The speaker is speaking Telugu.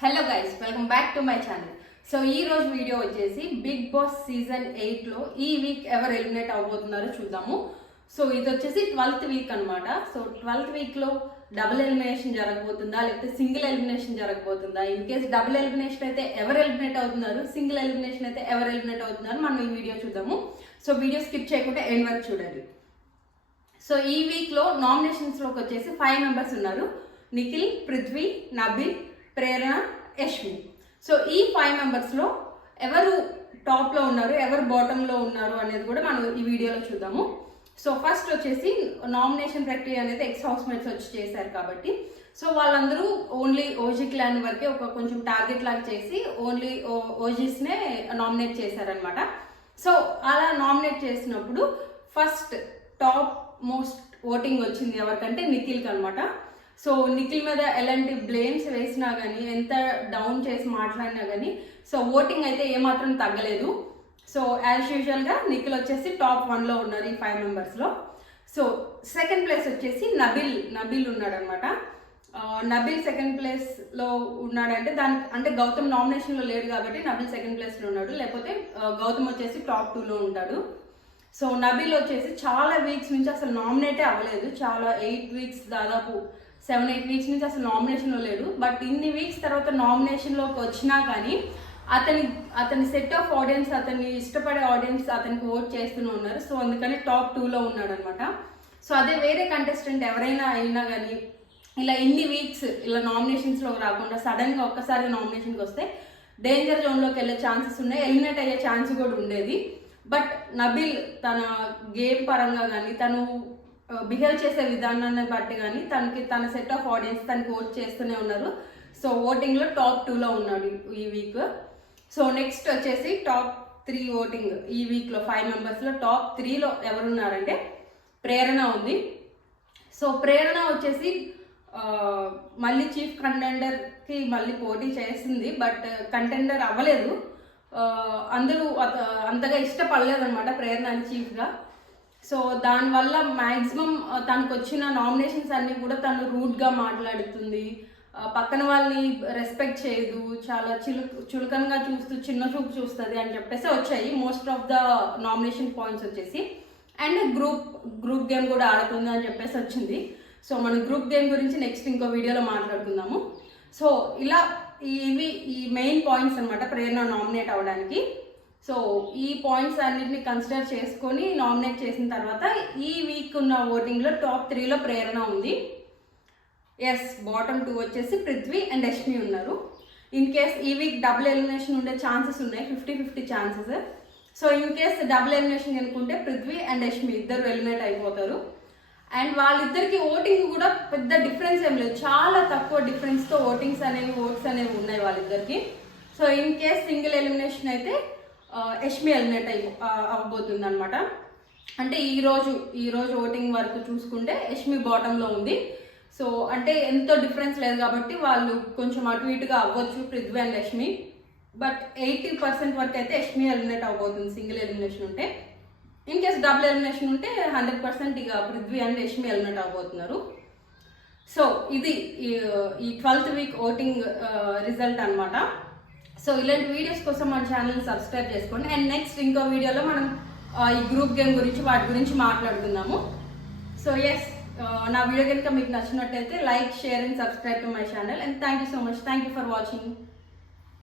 Hello guys, welcome back to my channel. So ఈ రోజు వీడియో వచ్చేసి బిగ్ బాస్ సీజన్ 8లో ఈ వీక్ ఎవరు ఎలిమినేట్ అవబోతున్నారో చూద్దాము. సో ఇది వచ్చేసి 12th వీక్ అనమాట. సో 12th వీక్లో డబుల్ ఎలిమినేషన్ జరగబోతుందా లేకపోతే సింగిల్ ఎలిమినేషన్ జరగబోతుందా? ఇన్ కేస్ డబుల్ ఎలిమినేషన్ అయితే ఎవరు ఎలిమినేట్ అవుతున్నారు, సింగిల్ ఎలిమినేషన్ అయితే ఎవరు ఎలిమినేట్ అవుతున్నారు మనం ఈ వీడియో చూద్దాము. సో వీడియో స్కిప్ చేయకుండా ఎండ్ వరకు చూడండి. సో ఈ వీక్లో నామినేషన్స్లోకి వచ్చేసి 5 మెంబర్స్ ఉన్నారు. నిఖిల్, పృథ్వీ, నబిల్, ప్రేరణ, యష్మి. సో ఈ 5 మెంబర్స్లో ఎవరు టాప్లో ఉన్నారు, ఎవరు బాటంలో ఉన్నారు అనేది కూడా మనం ఈ వీడియోలో చూద్దాము. సో ఫస్ట్ వచ్చేసి నామినేషన్ ప్రక్రియ అనేది ఎక్స్ హౌస్ మేట్స్ వచ్చి చేశారు కాబట్టి సో వాళ్ళందరూ ఓన్లీ ఓజీ క్లాన్ వరకే ఒక కొంచెం టార్గెట్ లాగా చేసి ఓన్లీ ఓజీస్నే నామినేట్ చేశారనమాట. సో అలా నామినేట్ చేసినప్పుడు ఫస్ట్ టాప్ మోస్ట్ ఓటింగ్ వచ్చింది ఎవరికంటే నిఖిల్కి అనమాట. సో నిఖిల్ మీద ఎలాంటి బ్లేమ్స్ వేసినా కానీ, ఎంత డౌన్ చేసి మాట్లాడినా కానీ సో ఓటింగ్ అయితే ఏమాత్రం తగ్గలేదు. సో యాజ్ యూజువల్గా నిఖిల్ వచ్చేసి టాప్ 1లో ఉన్నారు ఈ 5 మెంబర్స్లో. సో సెకండ్ ప్లేస్ వచ్చేసి నబిల్ ఉన్నాడనమాట. నబిల్ సెకండ్ ప్లేస్లో ఉన్నాడంటే అంటే గౌతమ్ నామినేషన్లో లేడు కాబట్టి నబిల్ సెకండ్ ప్లేస్లో ఉన్నాడు, లేకపోతే గౌతమ్ వచ్చేసి టాప్ 2లో ఉంటాడు. సో నబిల్ వచ్చేసి చాలా వీక్స్ నుంచి అసలు నామినేటే అవ్వలేదు. చాలా 8 వీక్స్, దాదాపు 7-8 వీక్స్ నుంచి అసలు నామినేషన్లో లేడు. బట్ ఇన్ని వీక్స్ తర్వాత నామినేషన్లోకి వచ్చినా కానీ అతని సెట్ ఆఫ్ ఆడియన్స్, అతన్ని ఇష్టపడే ఆడియన్స్ అతనికి ఓట్ చేస్తూనే ఉన్నారు. సో అందుకని టాప్ 2లో ఉన్నాడు అనమాట. సో అదే వేరే కంటెస్టెంట్ ఎవరైనా అయినా కానీ ఇలా ఇన్ని వీక్స్ ఇలా నామినేషన్స్లో రాకుండా సడన్గా ఒక్కసారి నామినేషన్కి వస్తే డేంజర్ జోన్లోకి వెళ్ళే ఛాన్సెస్ ఉన్నాయి, ఎలిమినేట్ అయ్యే ఛాన్స్ కూడా ఉండేది. బట్ నబిల్ తన గేమ్ పరంగా కానీ, తను బిహేవ్ చేసే విధానాన్ని బట్టి కానీ తన సెట్ ఆఫ్ ఆడియన్స్ తనకి ఓట్ చేస్తూనే ఉన్నారు. సో ఓటింగ్లో టాప్ 2లో ఉన్నాడు ఈ వీక్. సో నెక్స్ట్ వచ్చేసి టాప్ 3 ఓటింగ్ ఈ వీక్లో 5 మెంబర్స్లో టాప్ 3లో ఎవరున్నారంటే ప్రేరణ ఉంది. సో ప్రేరణ వచ్చేసి మళ్ళీ చీఫ్ కంటెండర్కి మళ్ళీ పోటీ చేసింది, బట్ కంటెండర్ అవ్వలేదు. అందరూ అంతగా ఇష్టపడలేదు అనమాట ప్రేరణని చీఫ్గా. సో దానివల్ల మ్యాక్సిమం తనకు వచ్చిన నామినేషన్స్ అన్నీ కూడా తను రూడ్గా మాట్లాడుతుంది, పక్కన వాళ్ళని రెస్పెక్ట్ చేయదు, చాలా చులకనగా చూస్తూ చిన్న చూపు చూస్తుంది అని చెప్పేసి వచ్చాయి most of the nomination points వచ్చేసి. అండ్ గ్రూప్ గేమ్ కూడా ఆడుతుంది అని చెప్పేసి వచ్చింది. సో మనం గ్రూప్ గేమ్ గురించి నెక్స్ట్ ఇంకో వీడియోలో మాట్లాడుకుందాము. సో ఇలా ఈ మెయిన్ పాయింట్స్ అనమాట ప్రేరణ నామినేట్ అవ్వడానికి. సో ఈ పాయింట్స్ అన్నిటిని కన్సిడర్ చేసుకొని నామినేట్ చేసిన తర్వాత ఈ వీక్ ఉన్న ఓటింగ్లో టాప్ 3లో ప్రేరణ ఉంది. ఎస్, బాటమ్ 2 వచ్చేసి పృథ్వీ అండ్ యష్మి ఉన్నారు. ఇన్ కేస్ ఈ వీక్ డబుల్ ఎలిమినేషన్ ఉండే ఛాన్సెస్ ఉన్నాయి, 50-50 chances. So in case double elimination అనుకుంటే పృథ్వీ అండ్ యష్మి ఇద్దరు ఎలిమినేట్ అయిపోతారు. అండ్ వాళ్ళిద్దరికి ఓటింగ్ కూడా పెద్ద డిఫరెన్స్ ఏం లేదు, చాలా తక్కువ డిఫరెన్స్తో ఓట్స్ అనేవి ఉన్నాయి వాళ్ళిద్దరికి. So in case single elimination అయితే యష్మి ఎలిమినేట్ అవ్వబోతుంది అనమాట. అంటే ఈరోజు ఓటింగ్ వరకు చూసుకుంటే యష్మి బాటంలో ఉంది. సో అంటే ఎంతో డిఫరెన్స్ లేదు కాబట్టి వాళ్ళు కొంచెం అటు ఇటుగా అవ్వచ్చు పృథ్వీ అండ్ యష్మి. బట్ 80% వరకు అయితే యష్మి ఎలిమినేట్ అవ్వబోతుంది సింగిల్ ఎలిమినేషన్ ఉంటే. ఇన్ కేస్ డబుల్ ఎలిమినేషన్ ఉంటే 100% ఇక పృథ్వీ అండ్ యష్మి ఎలిమినేట్ అవ్వబోతున్నారు. సో ఇది ఈ 12th వీక్ ఓటింగ్ రిజల్ట్ అనమాట. సో ఇలాంటి వీడియోస్ కోసం మన ఛానల్ని సబ్స్క్రైబ్ చేసుకోండి. అండ్ నెక్స్ట్ ఇంకో వీడియోలో మనం ఈ గ్రూప్ గేమ్ గురించి వాటి గురించి మాట్లాడుకుందాము. సో ఎస్, నా వీడియో కనుక మీకు నచ్చినట్టయితే like, share and subscribe to my channel. And thank you so much. Thank you for watching.